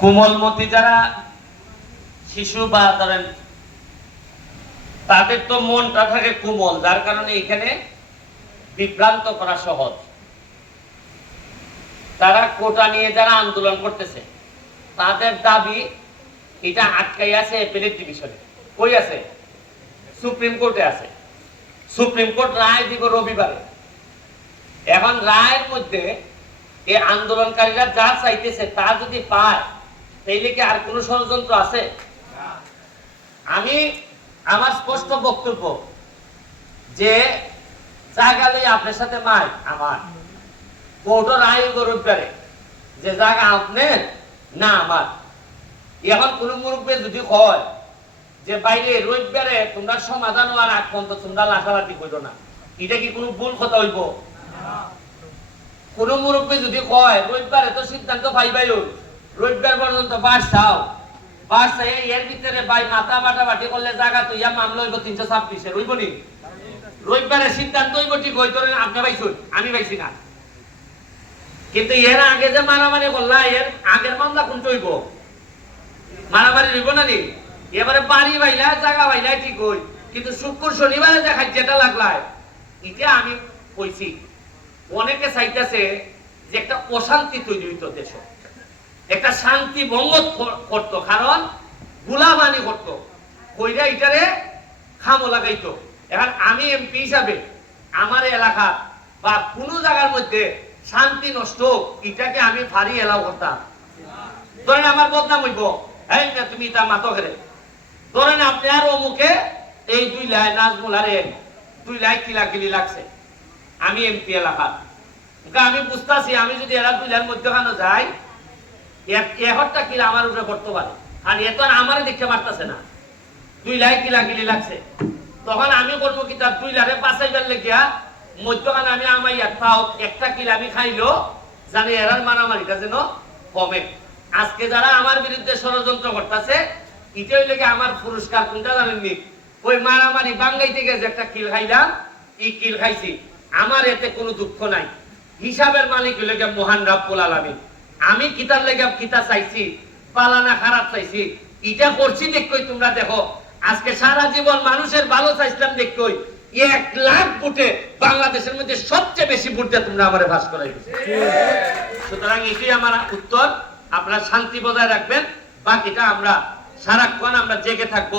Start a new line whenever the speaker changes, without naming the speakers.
কোমলমতি যারা শিশু বা ধরেন তাদের তো মনটা থাকে কোমল, যার কারণে এখানে বিভ্রান্ত করা সহজ। তারা কোটা নিয়ে যারা আন্দোলন করতেছে, তাদের দাবি এটা আটকাই আছে এপিলেট ডিভিশনে কই আছে? সুপ্রিম কোর্টে আছে। সুপ্রিম কোর্ট রায় দিব রবিবারে। এখন রায়ের মধ্যে এই আন্দোলনকারীরা যা চাইতেছে তা যদি পায়, তাইলে কি আর কোনো ষড়যন্ত্র আছে? আমি আমার স্পষ্ট বক্তব্য যে জায়গা লই আপনার সাথে মাই আমার। কোর্ট রায় রবিবারে যে জায়গা আপনার, না আমার। এখন কোন মুরব্বী যদি হয় যে, বাইরে রবিবারে তোমরা সমাধান হওয়ার আগ পর্যন্ত তোমরা লাফালাফি করো না। এটা কি কোনো ভুল কথা হইব? কোন মুরব্বী যদি কয়, রবিবারে তো সিদ্ধান্ত পাইবাই রবিবার পর্যন্ত বাস চাও। বাস চাই এর ভিতরে ভাই মাথা বাটা বাটি করলে জায়গা তো ইয়া মামলা হইব তিনশো ছাব্বিশে, রইব নি? রবিবারে সিদ্ধান্ত হইব ঠিক হই তোর আপনি পাইছুন, আমি পাইছি না। কিন্তু এর আগে যে মারামারি করলা, এর আগের মামলা কোনটা হইব? মারামারি হইব না নি? এবারে বাড়ি বাইলা, জায়গা বাইলা ঠিক হই। কিন্তু শুক্র শনিবারে দেখা যেটা লাগলায়, এটা আমি কইছি। অনেকে চাইতেছে যে একটা অশান্তি তৈরি হইতো দেশ। একটা শান্তি ভঙ্গ ক- করতো কারণ গুলামানি করতো। কইরা এটারে খামো লাগাইতো। এখন আমি এমপি হিসাবে আমার এলাকা বা কোনো জায়গার মধ্যে শান্তি নষ্ট হোক, এটাকে আমি ফারি এলাও করতাম। ধরেন আমার বদনাম হইব এই না তুমি তা মাতো ঘেরে। ধরেন আপনি আর অমুকে এই দুই লাই নাজমুল আরে দুই লাই কিলা কিলি লাগছে। আমি এমপি এলাকা। আমি বুঝতেছি, আমি যদি এরা দুইলার মধ্যখানে যাই এহরটা কিলা আমার উপরে পারে আর এ তো আর আমারে দেখতে পারতেছে না। দুই লাই কিলা কিলি লাগছে। তখন আমি করব কি, তার দুই লারে বাঁচাইবার লেগিয়া মধ্যখানে আমি আমার একটাও একটা কিলা আমি খাইলো, জানি এরার মারামারিটা যেন কমে। আজকে যারা আমার বিরুদ্ধে ষড়যন্ত্র করতেছে এটাই লেগে আমার পুরস্কার কোনটা জানেননি? ওই মারামারি থেকে যে একটা কিল খাইলাম ই কিল খাইছি। আমার এতে কোনো দুঃখ নাই। হিসাবের মালিক হইলে মহান রাব্বুল আলামিন। আমি কিতার লেগে কিতা চাইছি, পালানা খারাপ চাইছি। এটা করছি দেখই তোমরা দেখো। আজকে সারা জীবন মানুষের ভালো চাইছিলাম দেখই। এক লাখ ভোটে বাংলাদেশের মধ্যে সবচেয়ে বেশি ভোট দিয়ে তোমরা আমারে ভাস করাই সুতরাং এটি আমার উত্তর। আপনারা শান্তি বজায় রাখবেন। বাকিটা আমরা সারাক্ষণ আমরা জেগে থাকব।